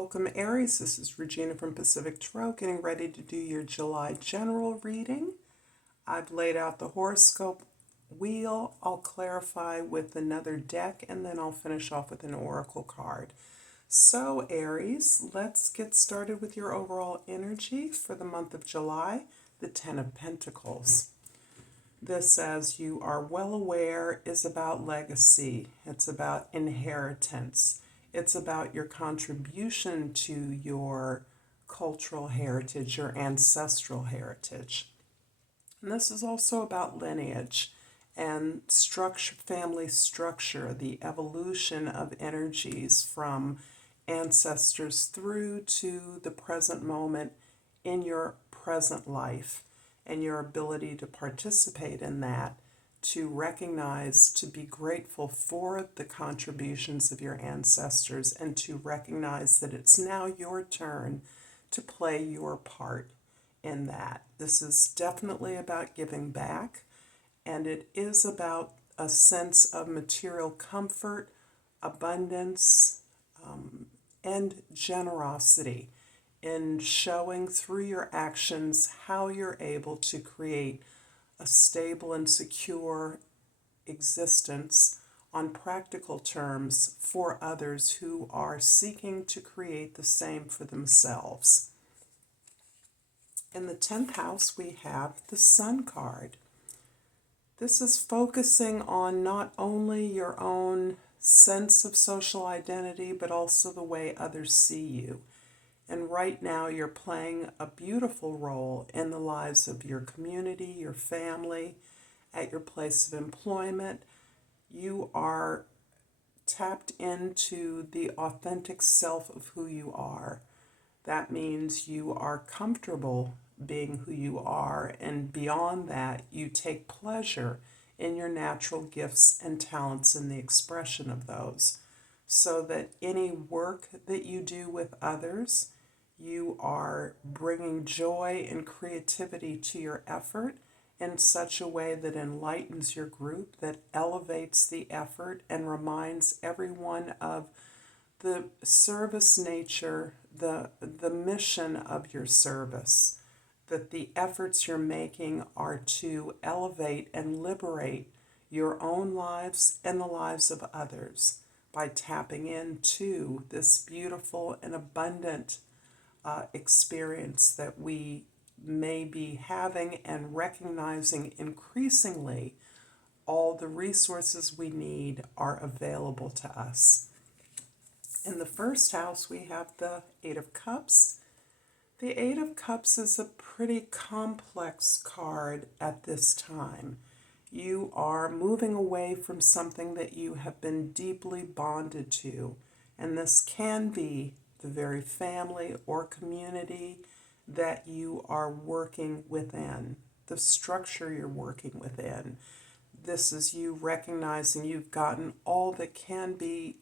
Welcome, Aries. This is Regina from Pacific Tarot, getting ready to do your July general reading. I've laid out the horoscope wheel. I'll clarify with another deck, and then I'll finish off with an oracle card. So, Aries, let's get started with your overall energy for the month of July, the Ten of Pentacles. This, as you are well aware, is about legacy. It's about inheritance. It's about your contribution to your cultural heritage, your ancestral heritage. And this is also about lineage and structure, family structure, the evolution of energies from ancestors through to the present moment in your present life, and your ability to participate in that, to recognize, to be grateful for the contributions of your ancestors, and to recognize that it's now your turn to play your part in that. This is definitely about giving back, and it is about a sense of material comfort, abundance, and generosity in showing through your actions how you're able to create a stable and secure existence on practical terms for others who are seeking to create the same for themselves. In the 10th house, we have the Sun card. This is focusing on not only your own sense of social identity, but also the way others see you. And right now you're playing a beautiful role in the lives of your community, your family, at your place of employment. You are tapped into the authentic self of who you are. That means you are comfortable being who you are, and beyond that, you take pleasure in your natural gifts and talents and the expression of those, so that any work that you do with others, you are bringing joy and creativity to your effort in such a way that enlightens your group, that elevates the effort and reminds everyone of the service nature, the mission of your service, that the efforts you're making are to elevate and liberate your own lives and the lives of others by tapping into this beautiful and abundant experience that we may be having, and recognizing increasingly all the resources we need are available to us. In the first house, we have the Eight of Cups. The Eight of Cups is a pretty complex card at this time. You are moving away from something that you have been deeply bonded to, and this can be the very family or community that you are working within, the structure you're working within. This is you recognizing you've gotten all that can be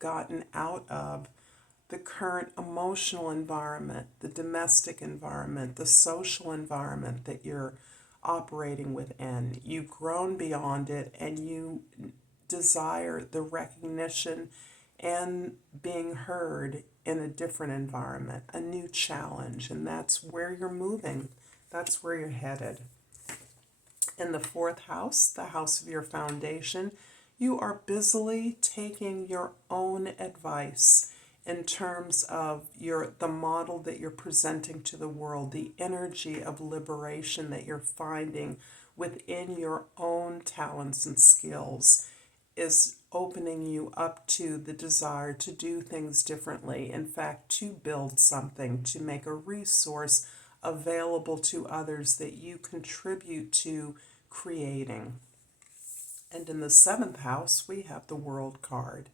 gotten out of the current emotional environment, the domestic environment, the social environment that you're operating within. You've grown beyond it, and you desire the recognition and being heard in a different environment, a new challenge, and that's where you're moving. That's where you're headed. In the fourth house, the house of your foundation, you are busily taking your own advice in terms of the model that you're presenting to the world, the energy of liberation that you're finding within your own talents and skills is opening you up to the desire to do things differently. In fact, to build something, to make a resource available to others that you contribute to creating. And in the seventh house, we have the World card.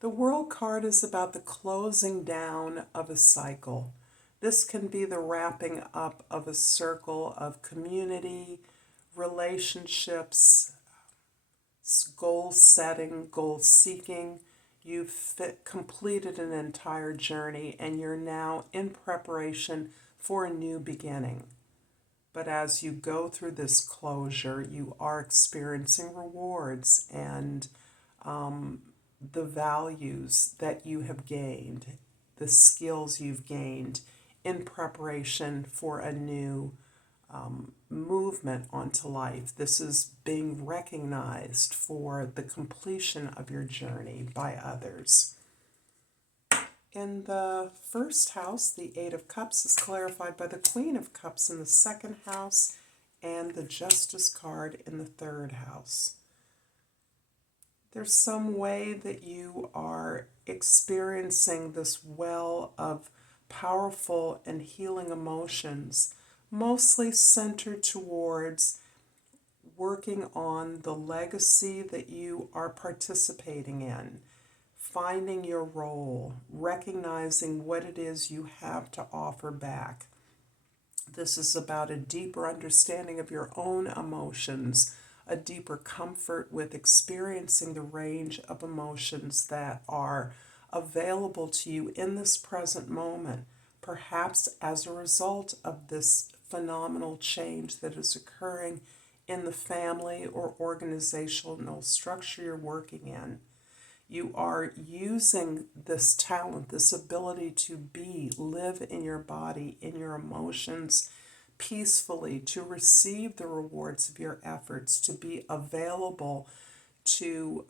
The World card is about the closing down of a cycle. This can be the wrapping up of a circle of community, relationships, goal setting, goal seeking. You've completed an entire journey, and you're now in preparation for a new beginning. But as you go through this closure, you are experiencing rewards and the values that you have gained, the skills you've gained in preparation for a new movement onto life. This is being recognized for the completion of your journey by others. In the first house, the Eight of Cups is clarified by the Queen of Cups in the second house and the Justice card in the third house. There's some way that you are experiencing this well of powerful and healing emotions, mostly centered towards working on the legacy that you are participating in, finding your role, recognizing what it is you have to offer back. This is about a deeper understanding of your own emotions, a deeper comfort with experiencing the range of emotions that are available to you in this present moment, perhaps as a result of this phenomenal change that is occurring in the family or organizational structure you're working in. You are using this talent, this ability to live in your body, in your emotions, peacefully, to receive the rewards of your efforts, to be available to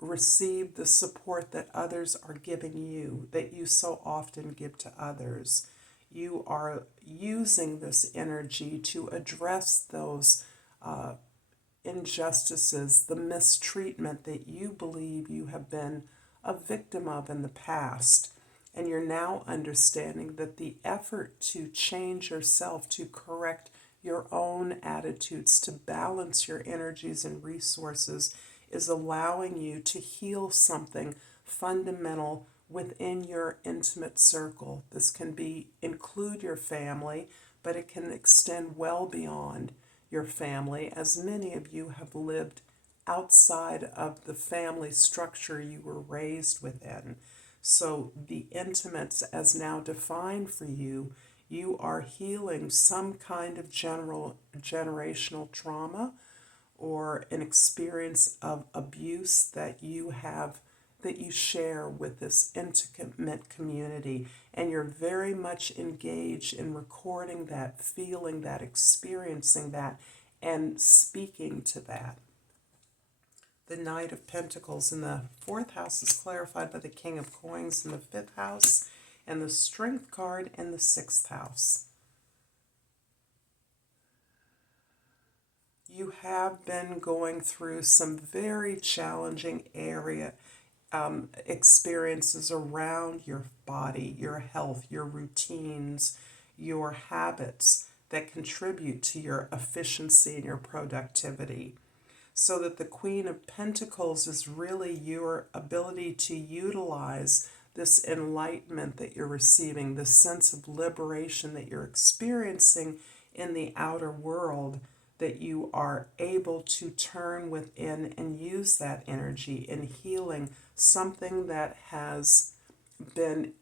receive the support that others are giving you, that you so often give to others. You are using this energy to address those injustices, the mistreatment that you believe you have been a victim of in the past. And you're now understanding that the effort to change yourself, to correct your own attitudes, to balance your energies and resources, is allowing you to heal something fundamental within your intimate circle. This can include your family, but it can extend well beyond your family, as many of you have lived outside of the family structure you were raised within. So the intimates as now defined for you, you are healing some kind of generational trauma or an experience of abuse that you share with this intimate community, and you're very much engaged in recording that, feeling that, experiencing that, and speaking to that. The Knight of Pentacles in the fourth house is clarified by the King of Coins in the fifth house and the Strength card in the sixth house. You have been going through some very challenging experiences around your body, your health, your routines, your habits that contribute to your efficiency and your productivity. So that the Queen of Pentacles is really your ability to utilize this enlightenment that you're receiving, this sense of liberation that you're experiencing in the outer world, that you are able to turn within and use that energy in healing something that has been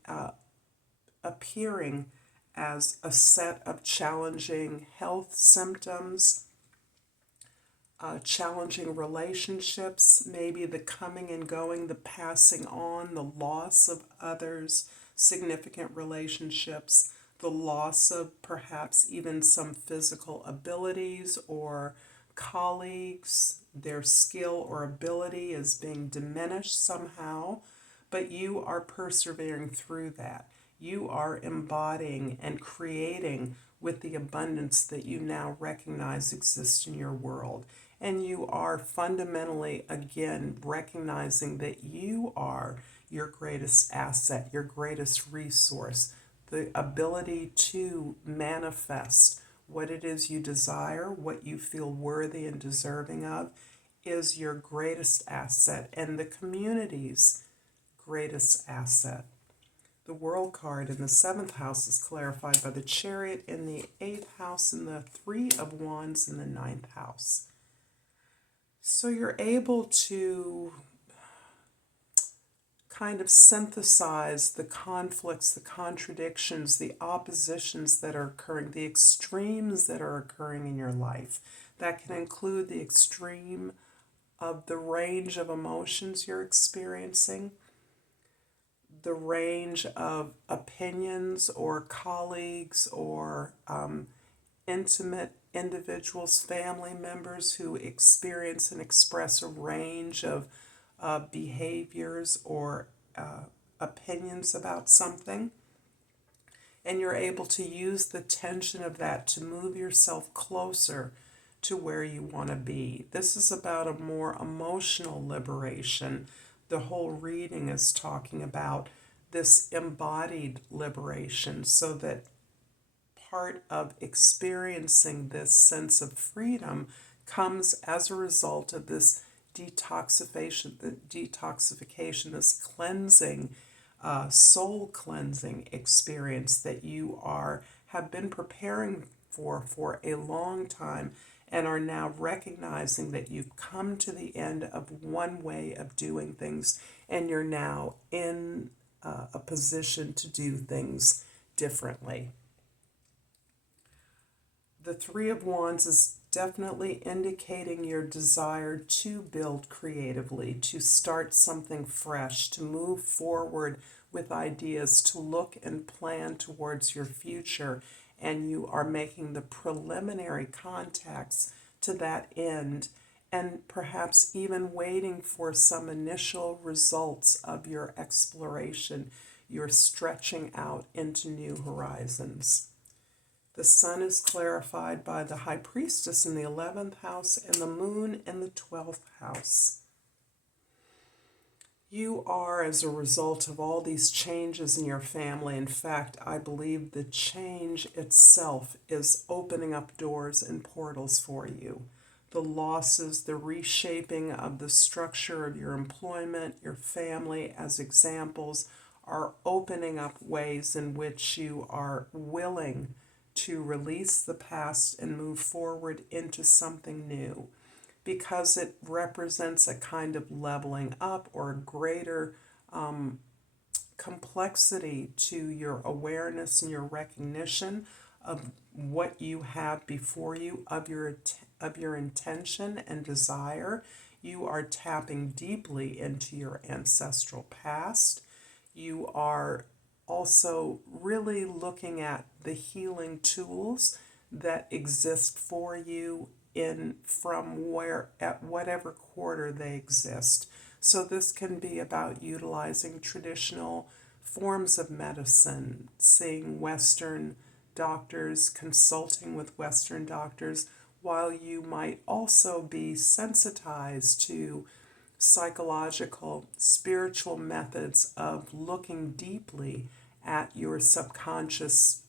appearing as a set of challenging health symptoms, challenging relationships, maybe the coming and going, the passing on, the loss of others, significant relationships, the loss of perhaps even some physical abilities or colleagues, their skill or ability is being diminished somehow, but you are persevering through that. You are embodying and creating with the abundance that you now recognize exists in your world. And you are fundamentally, again, recognizing that you are your greatest asset, your greatest resource. The ability to manifest what it is you desire, what you feel worthy and deserving of, is your greatest asset and the community's greatest asset. The World card in the seventh house is clarified by the Chariot in the eighth house and the Three of Wands in the ninth house. So you're able to kind of synthesize the conflicts, the contradictions, the oppositions that are occurring, the extremes that are occurring in your life. That can include the extreme of the range of emotions you're experiencing, the range of opinions or colleagues or intimate individuals, family members who experience and express a range of behaviors or opinions about something. And you're able to use the tension of that to move yourself closer to where you want to be. This is about a more emotional liberation. The whole reading is talking about this embodied liberation, so that part of experiencing this sense of freedom comes as a result of this detoxification, this cleansing, soul cleansing experience that you have been preparing for a long time, and are now recognizing that you've come to the end of one way of doing things, and you're now in a position to do things differently. The Three of Wands is definitely indicating your desire to build creatively, to start something fresh, to move forward with ideas, to look and plan towards your future. And you are making the preliminary contacts to that end, and perhaps even waiting for some initial results of your exploration. You're stretching out into new horizons. The sun is clarified by the High Priestess in the 11th house and the moon in the 12th house. You are, as a result of all these changes in your family, in fact, I believe the change itself is opening up doors and portals for you. The losses, the reshaping of the structure of your employment, your family, as examples, are opening up ways in which you are willing to release the past and move forward into something new, because it represents a kind of leveling up or greater complexity to your awareness and your recognition of what you have before you, of your intention and desire. You are tapping deeply into your ancestral past. You are also really looking at the healing tools that exist for you from where, at whatever quarter they exist. So this can be about utilizing traditional forms of medicine, seeing Western doctors, consulting with Western doctors, while you might also be sensitized to psychological, spiritual methods of looking deeply at your subconscious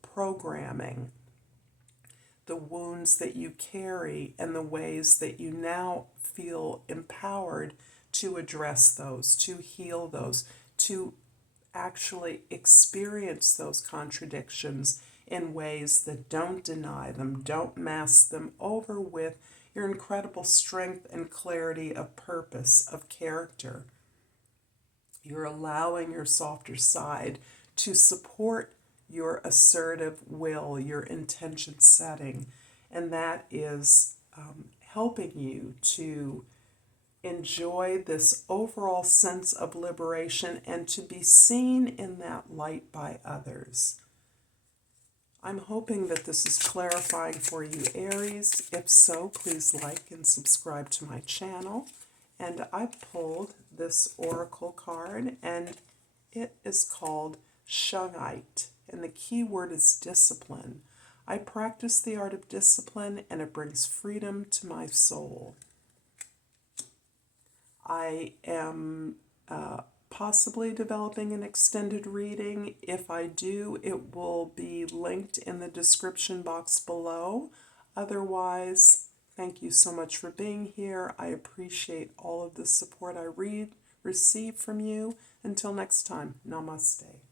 programming, the wounds that you carry, and the ways that you now feel empowered to address those, to heal those, to actually experience those contradictions in ways that don't deny them, don't mask them over with your incredible strength and clarity of purpose, of character. You're allowing your softer side to support your assertive will, your intention setting, and that is helping you to enjoy this overall sense of liberation and to be seen in that light by others. I'm hoping that this is clarifying for you, Aries. If so, please like and subscribe to my channel. And I pulled this oracle card, and it is called Shungite, and the key word is discipline. I practice the art of discipline, and it brings freedom to my soul. I am possibly developing an extended reading. If I do, it will be linked in the description box below. Otherwise, thank you so much for being here. I appreciate all of the support I receive from you. Until next time, namaste.